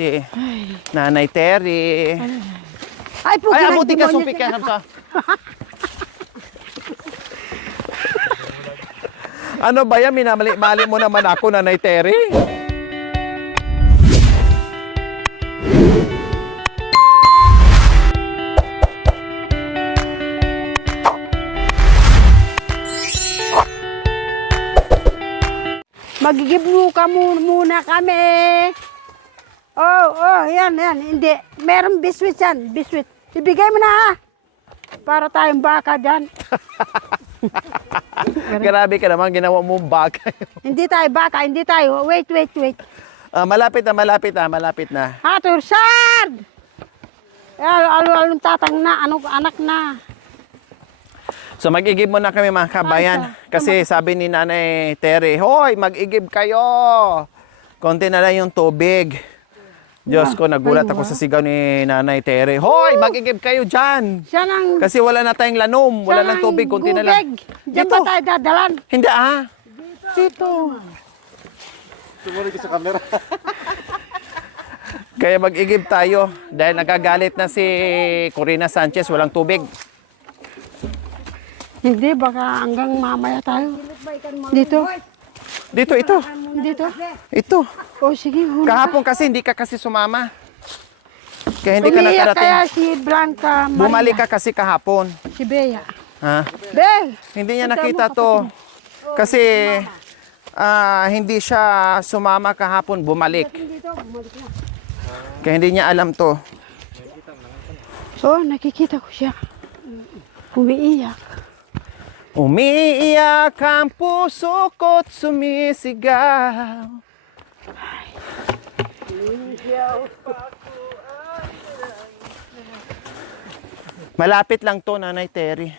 si Nanay Terry. Ay, abuti ka sumpik ka sa. Ano ba yan? Minamali-mali mo naman ako, Nanay Terry. Magigib ka muna kami. Oh, yan. Hindi. Merong biswit yan. Biswit. Ibigay mo na ha. Para tayong baka dyan. Grabe ka naman, ginawa mo baka. Hindi tayo baka, hindi tayo. Wait. Malapit na. Hatursad! Along tatang na, anak na. So mag-igib muna kami mga kabayan. Kasi sabi ni Nanay Terry, hoy, mag-igib kayo. Konti na lang yung tubig. Diyos ko, nagulat ako sa sigaw ni Nanay Terry. Hoy, mag-igib kayo dyan. Kasi wala na tayong lanom, wala nang tubig, konti na lang. Diyan ba tayo dadalan? Hindi Dito. Sumulit ka sa camera. Kaya mag-igib tayo dahil nagagalit na si Corina Sanchez, walang tubig. Hindi, baka hanggang mamaya tayo. Dito. Dito. Ito. O sige, huna. Kahapon kasi hindi ka kasi sumama. Kaya hindi ka Umiyak nakarating. kaya si Blanca Maria. Bumalik ka kasi kahapon. Si Bea. Ha? Bel! Hindi niya nakita to. Kasi hindi siya sumama kahapon, bumalik. Kaya hindi niya alam to. So, nakikita ko siya. Umiiyak. Umiiyak ang puso ko't sumisigaw. Malapit lang to, Nanay Terry.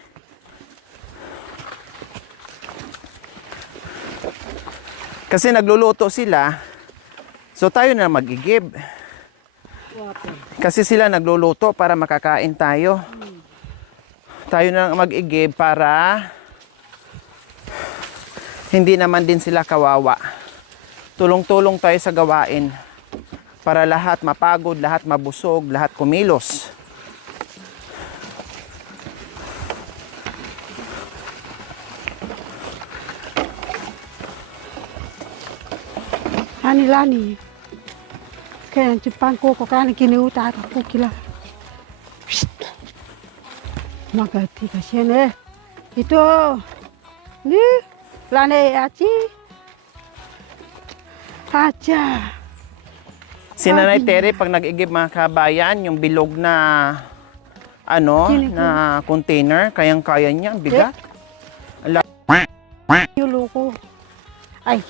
Kasi nagluluto sila, so tayo na mag-igib. Kasi sila nagluluto para makakain tayo. Tayo na mag-igib para hindi naman din sila kawawa. Tulong-tulong tayo sa gawain para lahat mapagod, lahat mabusog, lahat kumilos. Lani. Kaya Jepang ko kaya kiniuta ako kila. Magati kasi ne. Ito. Ni lani aci. Acha. Si Nanay Terry, pag nag-igib mga kabayan, yung bilog na na container, kayang-kaya niya, bigat. Yulo ko. Ay.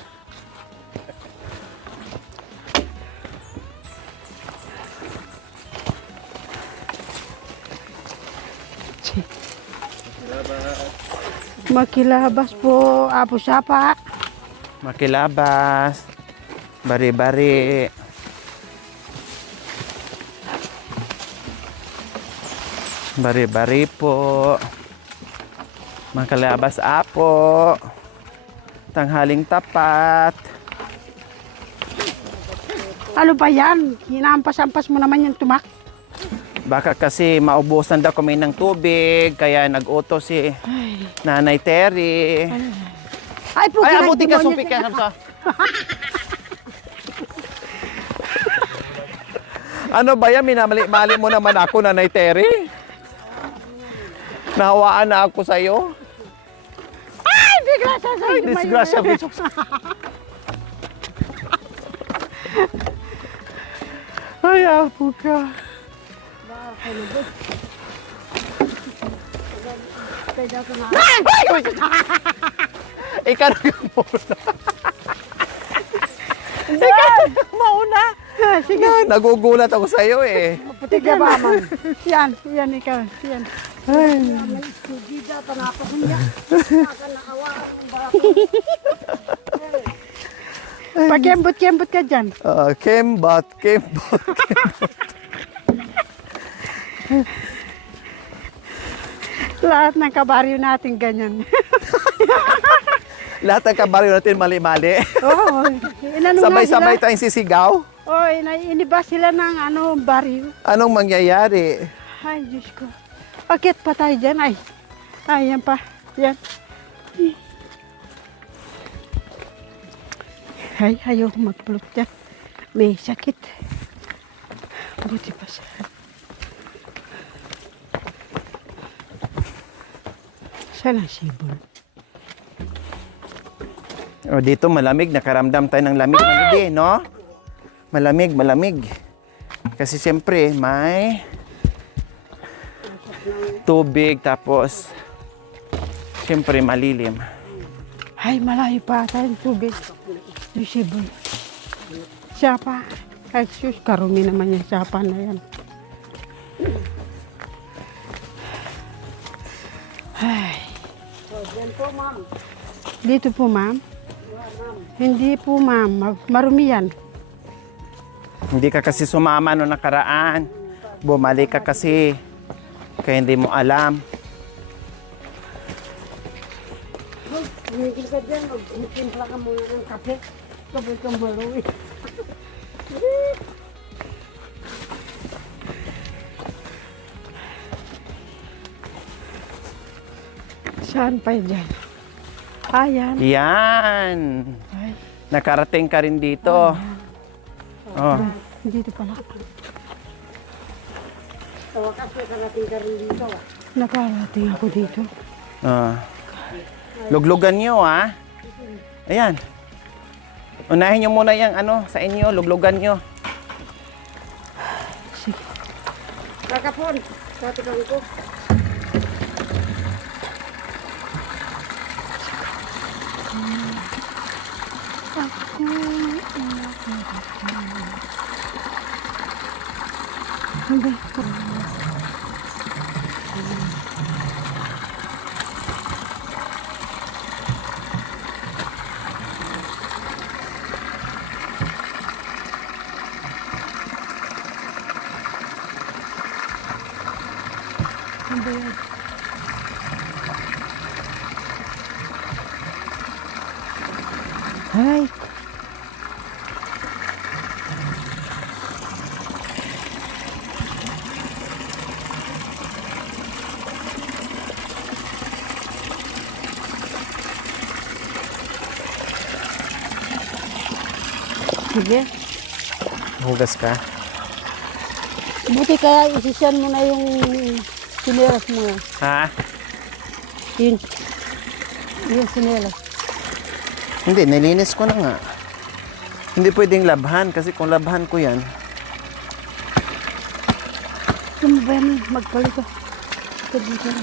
Makilabas po, Apo Sapa. Makilabas, bari-bari. Bari-bari po. Makilabas apo. Tanghaling tapat. Ano ba yan? Hinampas-ampas mo naman yung tumak. Baka kasi maubusan daw kami ng tubig, kaya nag-utos si Nanay Terry. Ay, Abuti ka, sumpik ka sa. Ano ba yan? Minamali-mali mo naman ako, Nanay Terry. Nahawaan na ako sa'yo. Ay, disgrasya sa Ay, disgrasya. Ay, apo ka. Ikaw na mauna. Ikaw na mauna. Sige. Nagugulat ako sa'yo eh. Putik na ba man? Yan ikaw. Yan. Pagkembot-kembot ka dyan. Kembot. Lahat ng kabaryo natin ganyan. Lahat ng kabaryo natin mali-mali. Oo. Sabay-sabay tayong sisigaw. Oy, iniba sila ng baryo. Anong mangyayari? Ay, Diyos ko. Akit pa tayo dyan. Ay, yan pa. Yan. Ay, ayoko magpulot dyan. May sakit. Buti pa sa... Saan ang sibol? O, dito malamig. Nakaramdam tayo ng lamig. Manidi, no? Malamig, malamig. Kasi siyempre, may tubig. Tapos, siyempre, malilim. Ay, malayo pa tayong tubig. Yung sibol. Sapa. Ay, sus, karumi naman yung sapa na yan. Ay. Diyan po, ma'am. Dito po, ma'am? Hindi po, ma'am. Marumi yan. Hindi ka kasi sumama no nakaraan. Bumalik ka kasi. Kaya hindi mo alam. Tumigil ka dyan. Magtimpla ka muna ng kape. Kapag kang marumi. Saan pa dyan? Ayan. Yan. Ay, Nakarating ka rin dito. Oh. dito pala. Nakarating ako dito. Ah. Luglugan nyo, ha? Ayan. Unahin nyo muna yung sa inyo. Luglugan nyo. Sige. Kakapon. Tatikan ko. Hindi. Ay. Sige. Hugas ka. Buti kaya isisyan mo na yung sinelas mo. Ha? Yung sinelas. Hindi, nilinis ko na nga. Hindi pwedeng labhan kasi kung labhan ko yan, Ano ba yan? Magpalit ka. Dito na.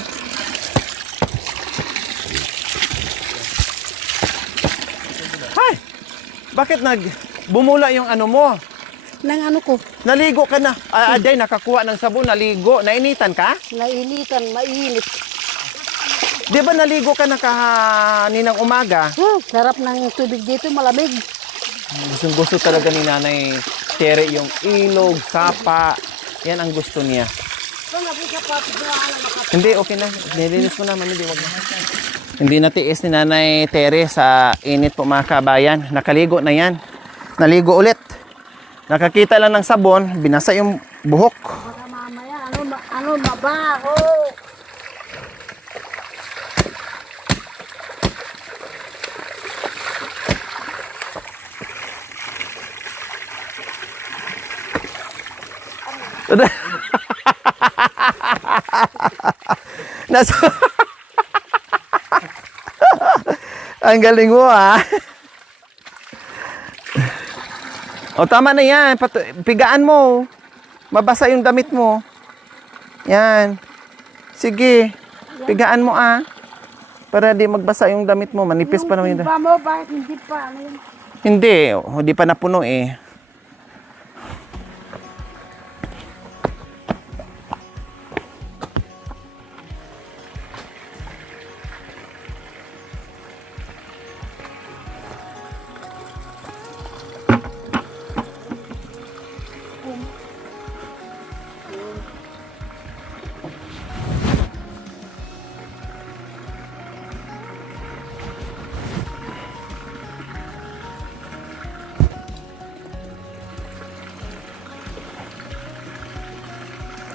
Hay! Bakit bumula yung mo? Nang ano ko, Naligo ka na. Aday, nakakuha ng sabon, naligo. Nainitan ka? nainitan, mainit. Di ba naligo ka na kaninang umaga? Sarap ng tubig dito, malamig. Gusto talaga ni Nanay Tere yung ilog, sapa. Yan ang gusto niya. Hindi, okay na. Nilinis ko na, mami. Wag na. Hindi natiis ni Nanay Tere sa init po mga kabayan. Nakaligo na yan. Naligo ulit. Nakakita lang ng sabon, binasa yung buhok. Baka mamaya, mabaho. Nasa... Ang galing mo, ha? O, tama na yan. Pigaan mo. Mabasa yung damit mo. Yan. Sige. Pigaan mo, para di magbasa yung damit mo. Manipis pa naman yung damit. Yung mo, bakit hindi pa? Ano yun? Hindi pa napuno eh.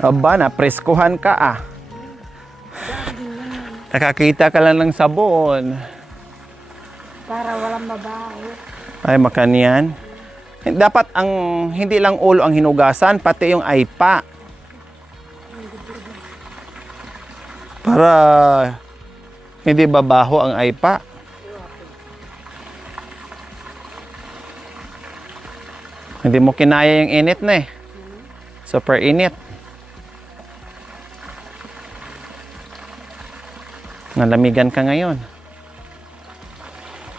Aba, napreskuhan ka ah. Nakakita ka lang ng sabon. Para walang babae. Ay, makaniyan. Dapat ang hindi lang ulo ang hinugasan, pati yung aypa. Para hindi babaho ang aypa. Hindi mo kinaya yung init na eh. Super init. Nalamigan ka ngayon.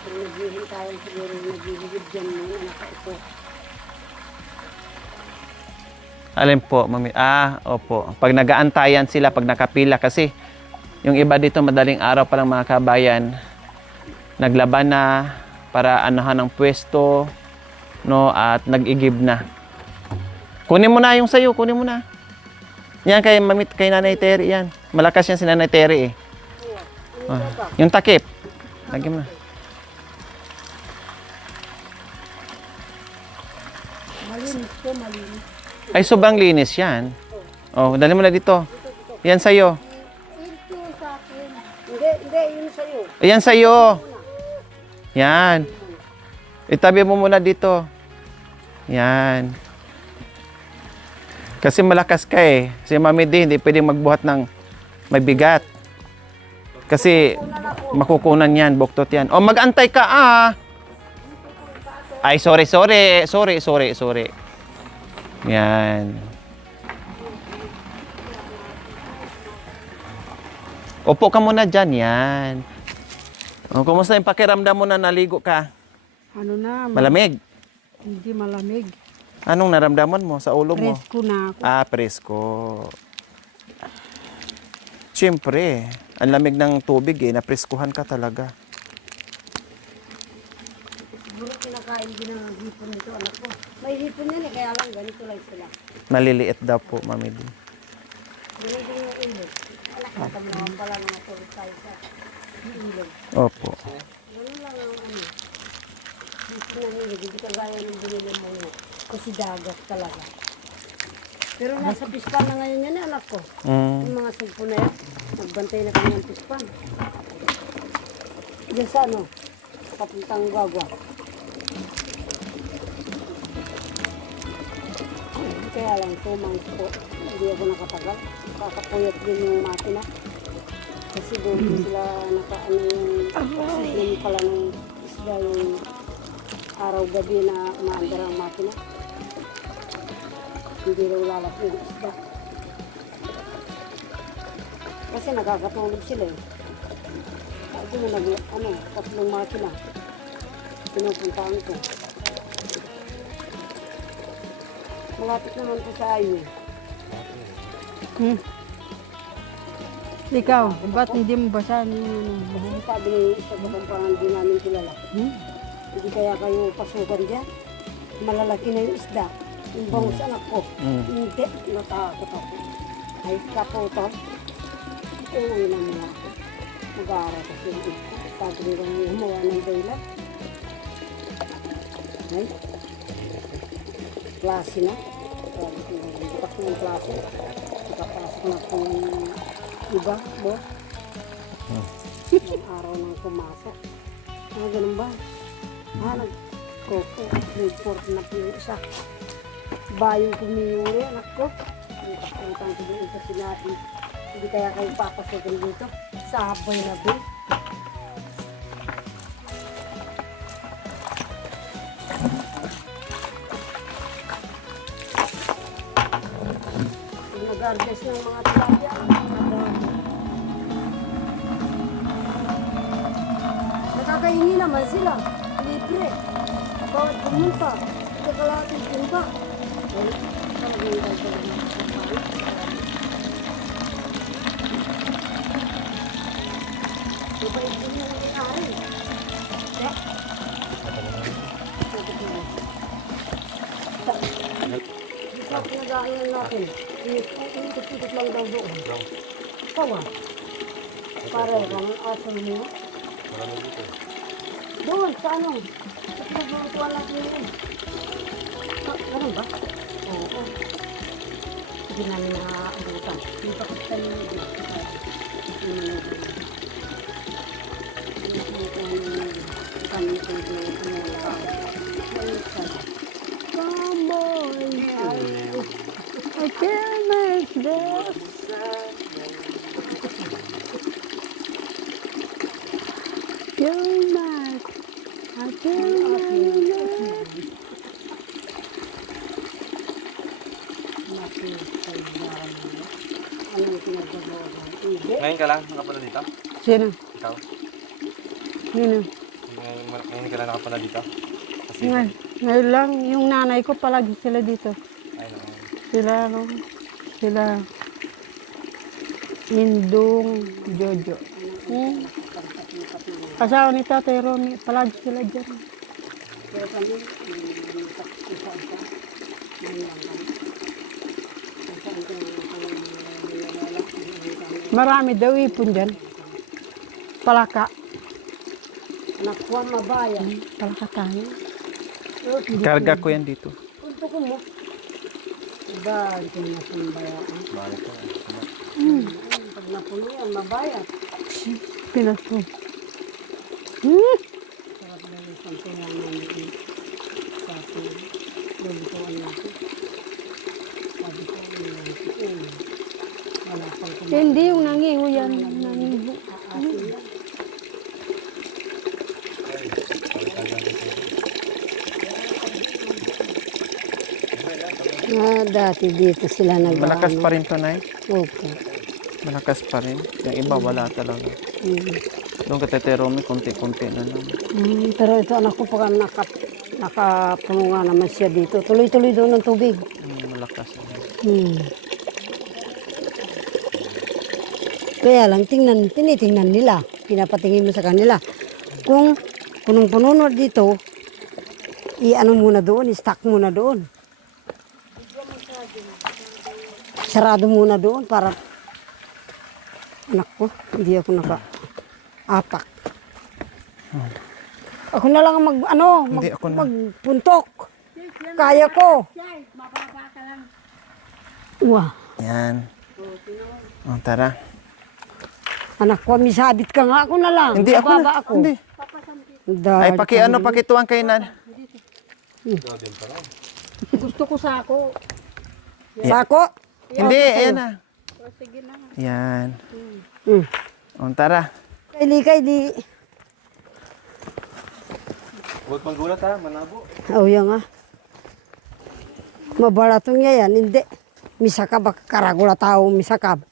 Naghihintay siguro naghihigib dyan muna nakaupo. Alin po, mami? Ah, opo. Pag nagaantayan sila, pag nakapila kasi yung iba dito madaling araw pa lang mga kabayan, naglaban na para anahan ng pwesto, no, at nag-igib na. Kunin mo na yung sayo, kunin mo na. Yan kay mamit kay Nanay Terry yan. Malakas yan si Nanay Terry eh. Ah, yung takip. Lagyan mo na. Malinis to, malinis. Ay, sobrang linis yan. Oh, dali mo na dito. Yan sa'yo. Ito sa akin. Hindi, yun sa'yo. Ayan sa'yo. Yan. Itabi mo muna dito. Yan. Kasi malakas ka eh. Si Mami D, hindi pwedeng magbuhat ng may bigat. Kasi makukunan yan, buktot yan. O, mag-antay ka ah. Ay, sorry. Yan. Upo ka muna dyan, yan. O, kumusta yung pakiramdam mo na naligo ka? Ano na, Malamig? hindi malamig. Anong naramdaman mo sa ulo mo? Presko na ako. Ah, presko. Siyempre, ang lamig ng tubig eh, napreskuhan ka talaga. Siguro kinakain din ng hipon nito, anak ko. May hipon yan eh, kaya lang ganito lang sila. Maliliit daw po, Mami D. Binigyan yung ilog. Anak, katamlawan pala mga tulis tayo sa ilog. Opo. Ganun lang ang ano. Hipon na nila, hindi ka gaya ng binili mo mo. Kasi dagat talaga. Pero nasa pispan na ngayon yan, anak ko. Mm. Yung mga sugpo na yan, nagbantay na kami ng pispan. Diyan sa ano, papuntang Guagua. Kaya lang, 2 months po, hindi ako nakatagal. Kakapuyat din yung makina. Kasi doon sila nakaano yung pala ng isda yung araw-gabi na umaandar ang makina. Hindi raw lalap yung isda. Kasi nakakatulog sila eh. Ako mo tatlong makina. Pinupuntaan ko. Malapit naman po sa highway. Ikaw, ba't hindi mo basahan yung Kasi sabi ng isa ko kung parang di namin kilala. Hindi kaya kayo pasukan dyan. Malalaki na yung isda. Yung bangus anak ko. Hindi, natakot ako. Ay, kaputo. Uuwi na muna ako. Mag-aaral kasi yung isda. Sabi nila yung humawa ng dayla. Ay, klase na. Sabi ko, bukas na yung klase. Nakapasok na po yung iba, boss. Yung araw nang pumasok. Ah, ganun ba? Ah, nag-koko. Report na po yung isa. Bayong kumiyuri, anak ko. Ang kakutang ko din sa sinabi. Hindi kaya kayo papasokin dito. Sabay na din. Nag-harvest ng mga tilapia. Nakakahingi naman sila. Libre. Bawat pumunta. Kakalating punta. Ay, talagang yung iba din yung nangyayari. Isa pinag-aanan natin. Ikot-ikot lang daw doon. Kawa. Para kang aso mo. Doon, sa ano? Sa pinaglutuan natin yun. Ganun ba? Oo. Hindi namin naaabutan. Hindi pa kasi kami Come on, I can't make this. You're mad. I can't make this. Anong pinagagawa mo? Hindi. Ngayon ka lang nakapala dito? Sino? Ikaw? Sino? Ngayon ka lang nakapala dito? Kasi, Ngayon lang, yung nanay ko palagi sila dito. ay naman. Sila Indong Jojo. Asawa ni Tatay Romy, palagi sila dyan. Pero kami, isa-isa. Ngayon lang kami. Marami daw ipon dyan. Palaka. Anak ko ang mabayan. Palaka tayo. Karga ko yan dito. Punto ko mo. Diba, ito na sumbayaan. Balik ko. Pag napuno yan, mabayan. Pinaso. Sarap na yung pagkaya namin sa ating lulutuan natin. Sabi ko, wala pang kumain. Hindi yung nangiho yan. Nangiho. Aasin yan. Dati dito sila Malakas pa rin to, Nay. Okay. Malakas pa rin. Yung iba wala talaga. Doon ka Tete Romy, konti-konti na lang. Pero ito anak ko pag nakapuno nga naman siya dito. Tuloy-tuloy doon ng tubig. Malakas. Kaya lang tinitingnan nila. Pinapatingin mo sa kanila. Kung punong-puno na dito, i-ano muna doon, i-stack muna doon. Sarado muna doon para anak ko, hindi ako naka-apak. Ako na lang ang Hindi, ako na. magpuntok. Kaya ko. Wah, Yan. O, tara. anak ko, misabit ka nga. Ako na lang. Hindi, ako na. Bababa ako. Hindi. Ay, pakituwang kay Nan. Gusto ko sako. Sako? Hindi, ayan na. Yan. O, tara. Kayli. Huwag manggulat ha, manabo. Oh, yan nga. Mabalatong niya yan. Hindi. Misakab, karagula tao, misakab.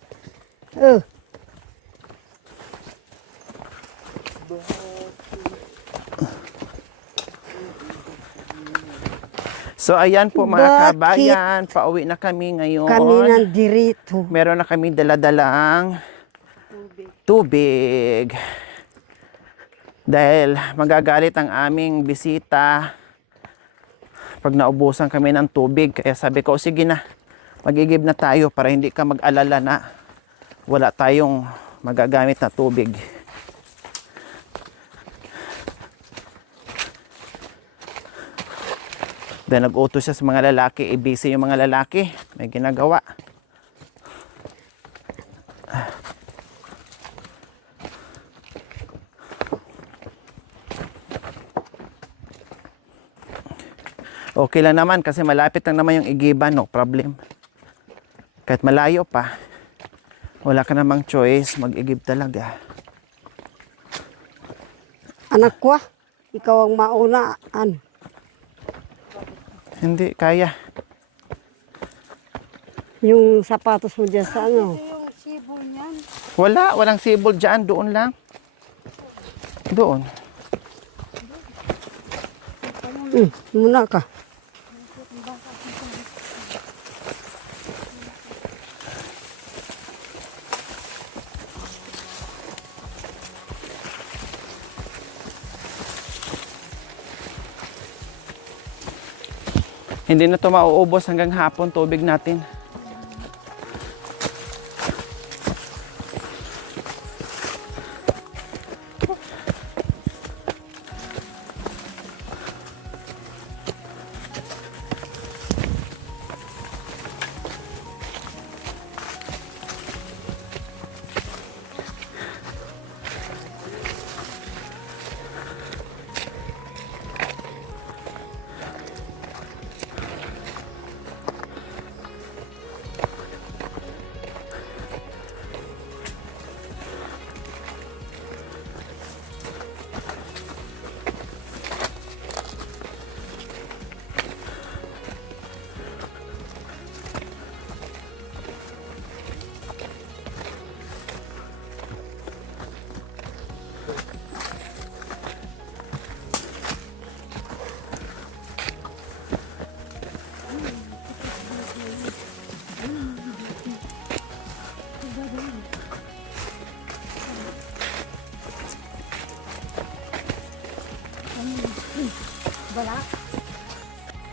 So, ayan po mga Bakit? kabayan. Pauwi na kami ngayon. Kami nandirito. Meron na kami dala-dalang tubig. Dahil magagalit ang aming bisita pag naubusan kami ng tubig. Kaya sabi ko, sige na, magigib na tayo para hindi ka mag-alala na wala tayong magagamit na tubig. Then nag-utos siya sa mga lalaki, i-busy yung mga lalaki. May ginagawa. Okay lang naman kasi malapit lang naman yung igiban, no problem. Kahit malayo pa, wala ka namang choice, mag-igib talaga. Anak ko, ikaw ang mauna. Hindi, kaya. Yung sapatos mo dyan sa ano. Yung sibol niyan. Walang sibol dyan, doon lang. Doon. Muna ka. Hindi na ito mauubos hanggang hapon tubig natin.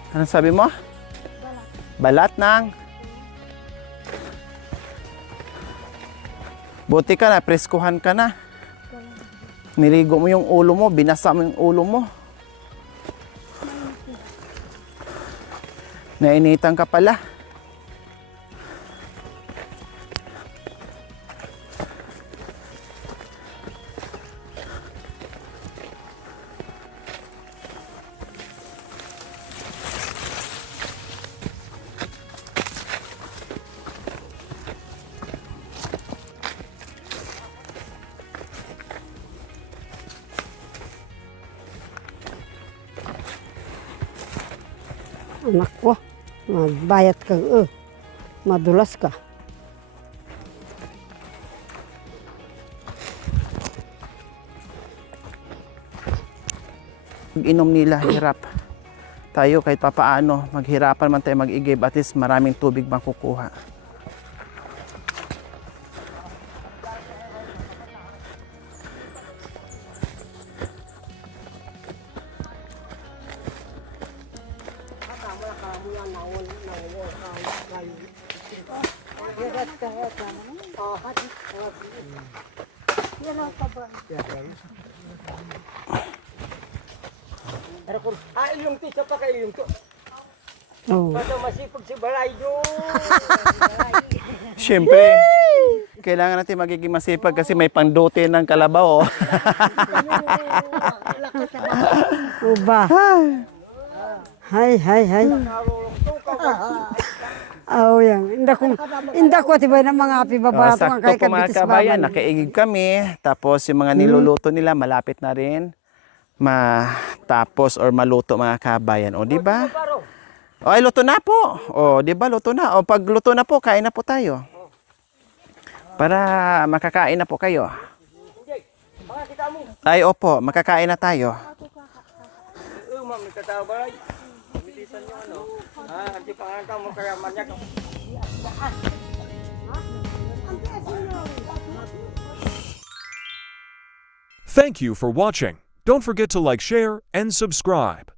Ano sabi mo? Balat ng... Buti ka na, preskuhan ka na. Niligo mo yung ulo mo, binasa mo yung ulo mo. Nainitan ka pala. Anak ko, magbayat ka, madulas ka. Inom nila, hirap. Tayo kahit papaano, maghirapan man tayo mag-igib, at least maraming tubig makukuha. Yung tisa pa kayo yung to. Oh. Basta masipag si Balay doon. Siyempre, kailangan natin magiging masipag kasi may pangdote ng kalabaw. Oh. Uba. Hay. Aw yan. Inda ko tibay ng mga api babato Sakto ang kay po mga kabitis kabayan, baban. nakaigib kami. Tapos yung mga niluluto nila, malapit na rin matapos or maluto mga kabayan. O, di ba? O, ay, luto na po. O, di ba? Luto na. O, pag luto na po, kain na po tayo. Para makakain na po kayo. Ay, opo, makakain na tayo. Ma'am, nagkatawa Balay. Bilisan nyo ano. Hindi pa nga mo kaya manyak. Thank you for watching. Don't forget to like, share, and subscribe.